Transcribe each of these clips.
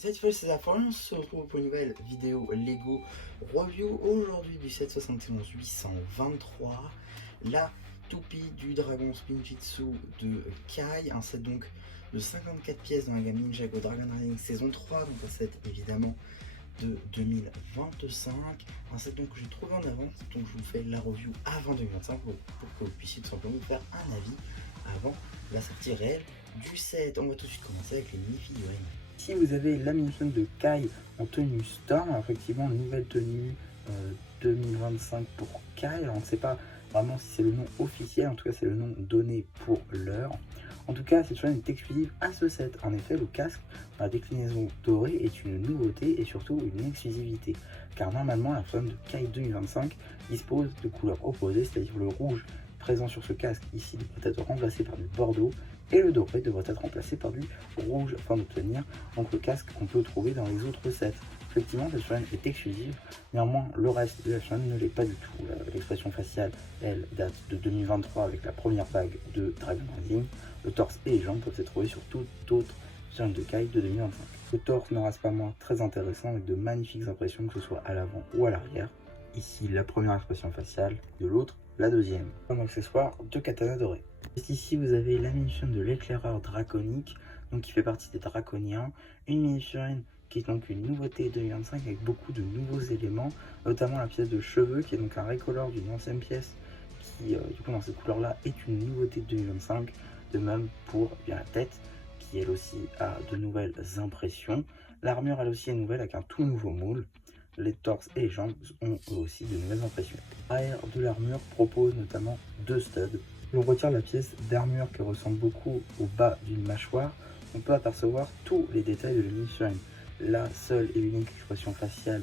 Cette fois c'est la fin, on se retrouve pour une nouvelle vidéo Lego Review. Aujourd'hui du 771 823, la toupie du dragon Spinjitzu de Kai, un set donc de 54 pièces dans la gamme Ninjago Dragon Rising saison 3, donc un set évidemment de 2025, un set donc que j'ai trouvé en avance, donc je vous fais la review avant 2025 pour que vous puissiez tout simplement vous faire un avis avant la sortie réelle du set. On va tout de suite commencer avec les mini-figurines. Ici vous avez la mini-figurine de Kai en tenue Storm, alors effectivement nouvelle tenue 2025 pour Kai. Alors on ne sait pas vraiment si c'est le nom officiel, en tout cas c'est le nom donné pour l'heure. En tout cas cette chaîne est exclusive à ce set. En effet le casque dans la déclinaison dorée est une nouveauté et surtout une exclusivité, car normalement la figurine de Kai 2025 dispose de couleurs opposées, c'est-à-dire le rouge présent sur ce casque ici devrait être remplacé par du bordeaux et le doré devrait être remplacé par du rouge afin d'obtenir donc le casque qu'on peut trouver dans les autres sets. Effectivement, cette chaîne est exclusive, néanmoins le reste de la chaîne ne l'est pas du tout. L'expression faciale, elle, date de 2023 avec la première vague de Dragon Rising. Le torse et les jambes peuvent être trouvés sur toute autre chaîne de Kai de 2025. Le torse ne reste pas moins très intéressant avec de magnifiques impressions que ce soit à l'avant ou à l'arrière. Ici la première expression faciale, de l'autre la deuxième. Comme accessoire, deux katanas dorés. Juste ici vous avez la mini-figurine de l'éclaireur draconique, donc qui fait partie des draconiens. Une mini-figurine qui est donc une nouveauté 2025 avec beaucoup de nouveaux éléments, notamment la pièce de cheveux qui est donc un recolor d'une ancienne pièce qui du coup dans cette couleur là est une nouveauté de 2025. De même pour bien la tête qui elle aussi a de nouvelles impressions. L'armure elle aussi est nouvelle avec un tout nouveau moule. Les torses et les jambes ont eux aussi de nouvelles impressions. L'arrière de l'armure propose notamment deux studs. Si on retire la pièce d'armure qui ressemble beaucoup au bas d'une mâchoire, on peut apercevoir tous les détails de la mini-figurine. La seule et unique expression faciale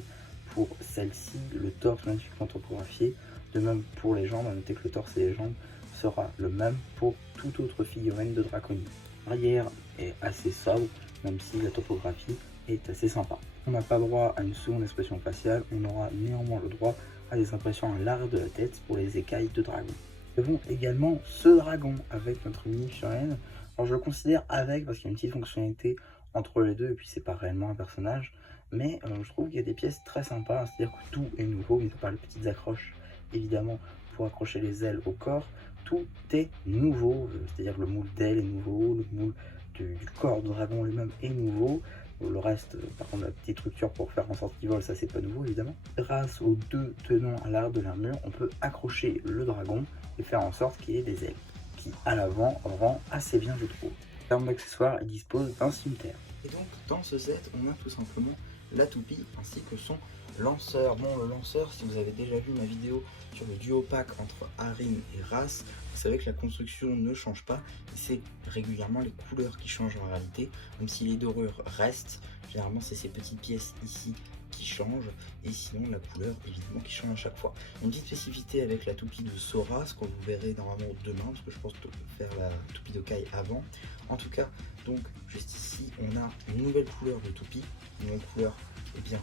pour celle-ci, le torse magnifiquement topographié. De même pour les jambes, à noter que le torse et les jambes sera le même pour toute autre figurine de draconie. L'arrière est assez sobre, même si la topographie est assez sympa. On n'a pas droit à une seconde expression faciale, on aura néanmoins le droit à des impressions à l'arrière de la tête pour les écailles de dragon. Nous avons également ce dragon avec notre mini-figurine. Alors je le considère avec parce qu'il y a une petite fonctionnalité entre les deux et puis c'est pas réellement un personnage. Mais je trouve qu'il y a des pièces très sympas, c'est-à-dire que tout est nouveau, mis à part les petites accroches évidemment pour accrocher les ailes au corps. Tout est nouveau, c'est-à-dire le moule d'aile est nouveau, le moule du corps de dragon lui-même est nouveau. Le reste, par contre, la petite structure pour faire en sorte qu'il vole, ça c'est pas nouveau évidemment. Grâce aux deux tenons à l'arrière de l'armure, on peut accrocher le dragon et faire en sorte qu'il ait des ailes, qui à l'avant rend assez bien je trouve. En termes d'accessoires, il dispose d'un cimetière. Et donc dans ce set, on a tout simplement la toupie ainsi que son lanceur. Bon, le lanceur, si vous avez déjà vu ma vidéo sur le duo pack entre Arin et Ras, vous savez que la construction ne change pas, c'est régulièrement les couleurs qui changent en réalité, même si les dorures restent, généralement c'est ces petites pièces ici qui changent, et sinon la couleur évidemment qui change à chaque fois. Une petite spécificité avec la toupie de Sora, ce que vous verrez normalement demain, parce que je pense faire la toupie de Kai avant. En tout cas, donc juste ici, on a une nouvelle couleur de toupie, une nouvelle couleur et bien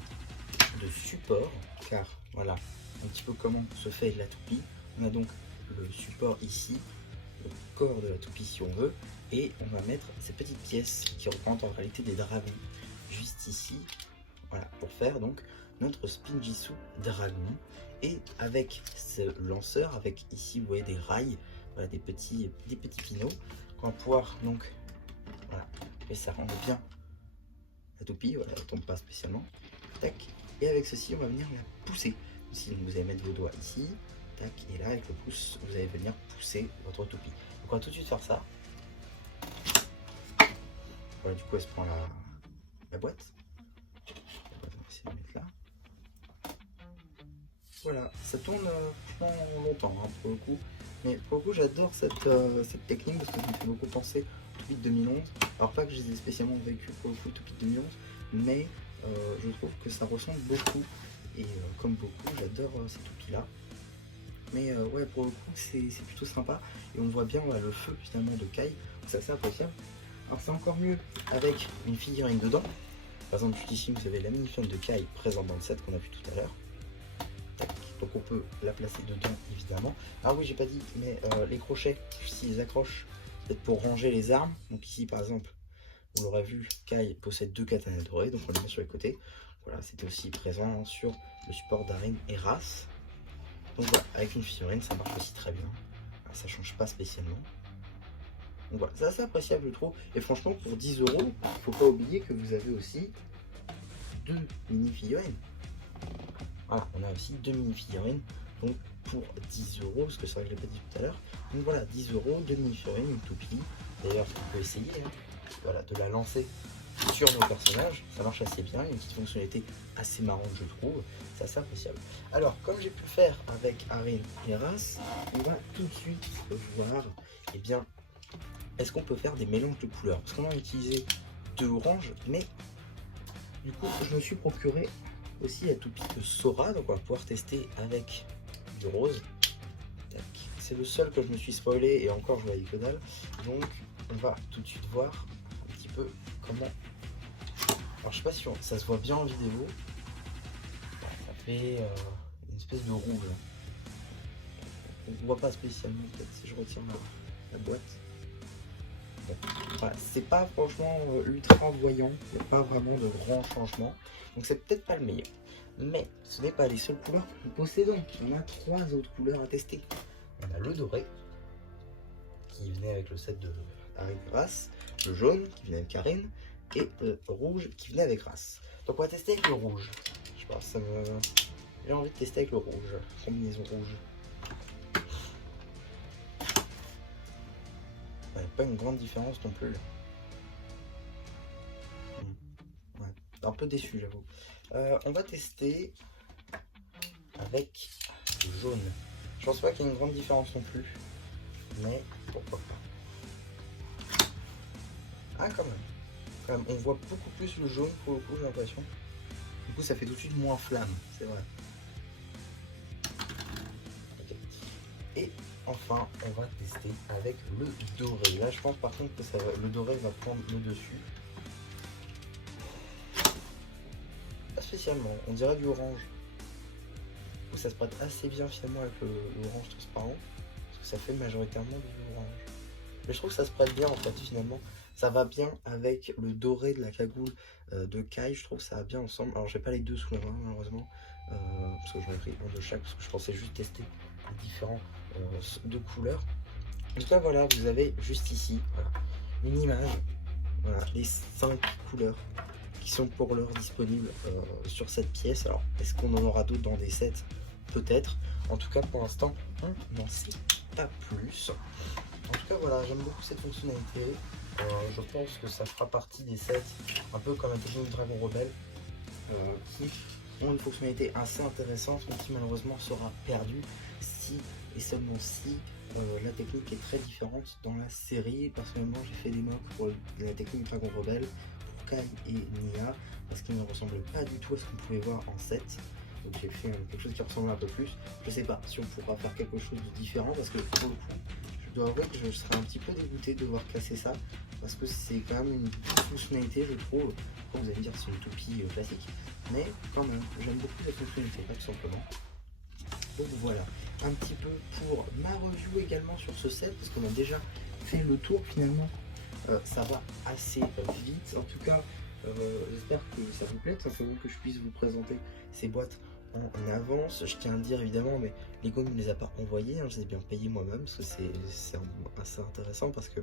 de support, car voilà un petit peu comment se fait la toupie. On a donc le support ici, le corps de la toupie si on veut, et on va mettre ces petites pièces qui représentent en réalité des dragons juste ici, voilà, pour faire donc notre Spinjitzu dragon. Et avec ce lanceur, avec ici vous voyez des rails, voilà, des petits pinots, on va pouvoir donc voilà, et ça rend bien la toupie, voilà, elle tombe pas spécialement, tac. Et avec ceci, on va venir la pousser. Ici, donc, vous allez mettre vos doigts ici, tac, et là, avec le pouce, vous allez venir pousser votre toupie. Donc, on va tout de suite faire ça. Voilà, du coup, elle se prend la boîte. On va essayer de mettre là. Voilà, ça tourne franchement longtemps, hein, pour le coup. Mais pour le coup, j'adore cette technique parce que ça me fait beaucoup penser au toupie de 2011. Alors, pas que je les ai spécialement vécu pour le coup, toupie de 2011, mais je trouve que ça ressemble beaucoup et comme beaucoup j'adore ces toupie là, mais ouais, pour le coup c'est plutôt sympa et on voit bien voilà, le feu finalement de Kai, c'est assez appréciable. Alors c'est encore mieux avec une figurine dedans, par exemple juste ici vous avez la mini-figurine de Kai présente dans le set qu'on a vu tout à l'heure, donc on peut la placer dedans évidemment. Ah oui, j'ai pas dit, mais les crochets, si les accroches peut-être pour ranger les armes, donc ici par exemple on l'aura vu, Kai possède 2 katanas dorés, donc on les met sur les côtés. Voilà, c'était aussi présent sur le support d'Arin et Ras. Donc voilà, avec une figurine, ça marche aussi très bien. Ça change pas spécialement. Donc voilà, c'est assez appréciable je trouve. Et franchement, pour 10 €, il faut pas oublier que vous avez aussi 2 mini-figurines. Voilà, on a aussi 2 mini-figurines. Donc pour 10 €, parce que c'est vrai que je l'ai pas dit tout à l'heure. Donc voilà, 10 €, 2 mini-figurines, une toupie. D'ailleurs, on peut essayer voilà, de la lancer sur nos personnages. Ça marche assez bien, il y a une petite fonctionnalité assez marrante je trouve. C'est assez appréciable. Alors, comme j'ai pu faire avec Arin et Ras, on va tout de suite voir, eh bien, est-ce qu'on peut faire des mélanges de couleurs? Parce qu'on a utilisé de l'orange, mais du coup, je me suis procuré aussi la toupie de Sora, donc on va pouvoir tester avec du rose. C'est le seul que je me suis spoilé, et encore je voyais que dalle. Donc, on va tout de suite voir un petit peu comment. Alors, je sais pas si ça se voit bien en vidéo. Ça fait une espèce de rouge. On ne voit pas spécialement, peut-être si je retire la boîte. Bon, voilà, c'est pas franchement ultra voyant, il n'y a pas vraiment de grands changements, donc c'est peut-être pas le meilleur. Mais ce n'est pas les seules couleurs que nous possédons, on a 3 autres couleurs à tester. On a le doré, qui venait avec le set de Arin et Ras, le jaune, qui venait avec Arin, et le rouge, qui venait avec Ras. Donc on va tester avec le rouge. Je pense que j'ai envie de tester avec le rouge, combinaison rouge. Il n'y a pas une grande différence non plus. Ouais, un peu déçu j'avoue. On va tester avec le jaune. Je pense pas qu'il y ait une grande différence non plus, mais pourquoi pas. Ah quand même, on voit beaucoup plus le jaune pour le coup, j'ai l'impression. Du coup ça fait tout de suite moins flamme, c'est vrai. Okay. Et enfin, on va tester avec le doré. Là, je pense par contre que le doré va prendre le dessus. Pas spécialement, on dirait du orange. Donc ça se prête assez bien finalement avec l'orange transparent. Parce que ça fait majoritairement de l'orange. Mais je trouve que ça se prête bien en fait finalement. Ça va bien avec le doré de la cagoule de Kai. Je trouve que ça va bien ensemble. Alors j'ai pas les deux sous la main malheureusement. Parce que j'en ai pris un de chaque. Parce que je pensais juste tester les différents de couleurs. En tout cas voilà, vous avez juste ici voilà, une image, voilà, les 5 couleurs qui sont pour l'heure disponibles sur cette pièce. Alors est-ce qu'on en aura d'autres dans des sets? Peut-être. En tout cas pour l'instant on n'en sait pas plus. En tout cas voilà, j'aime beaucoup cette fonctionnalité. Je pense que ça fera partie des sets un peu comme la technique Dragon Rebelle qui ont une fonctionnalité assez intéressante mais qui malheureusement sera perdue si et seulement si la technique est très différente dans la série. Personnellement j'ai fait des mocks pour la technique Dragon Rebelle pour Kai et Nia parce qu'il ne ressemblait pas du tout à ce qu'on pouvait voir en 7. Donc j'ai fait quelque chose qui ressemble un peu plus. Je sais pas si on pourra faire quelque chose de différent parce que pour le coup je dois avouer que je serais un petit peu dégoûté de devoir casser ça parce que c'est quand même une fonctionnalité je trouve. Bon, vous allez me dire c'est une toupie classique, mais quand même j'aime beaucoup cette fonctionnalité là tout simplement. Donc voilà, un petit peu pour ma review également sur ce set parce qu'on a déjà fait le tour finalement. Ça va assez vite, en tout cas j'espère que ça vous plaît, simplement que je puisse vous présenter ces boîtes en avance. Je tiens à le dire évidemment, mais Lego ne me les a pas envoyés, hein, je les ai bien payés moi-même parce que c'est assez intéressant parce que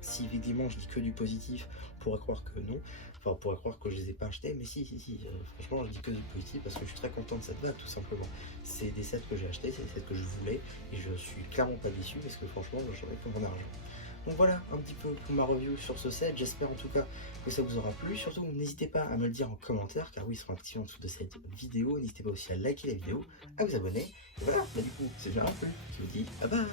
si effectivement je dis que du positif, on pourrait croire que non, enfin on pourrait croire que je les ai pas achetés, mais si, franchement je dis que du positif parce que je suis très content de cette vague tout simplement. C'est des sets que j'ai achetés, c'est des sets que je voulais et je suis clairement pas déçu parce que franchement j'en ai pour mon argent. Donc voilà un petit peu pour ma review sur ce set, j'espère en tout cas que ça vous aura plu. Surtout n'hésitez pas à me le dire en commentaire car oui ils seront actifs en dessous de cette vidéo. N'hésitez pas aussi à liker la vidéo, à vous abonner. Et voilà, bah du coup c'est bien un peu, je vous dis bye bye.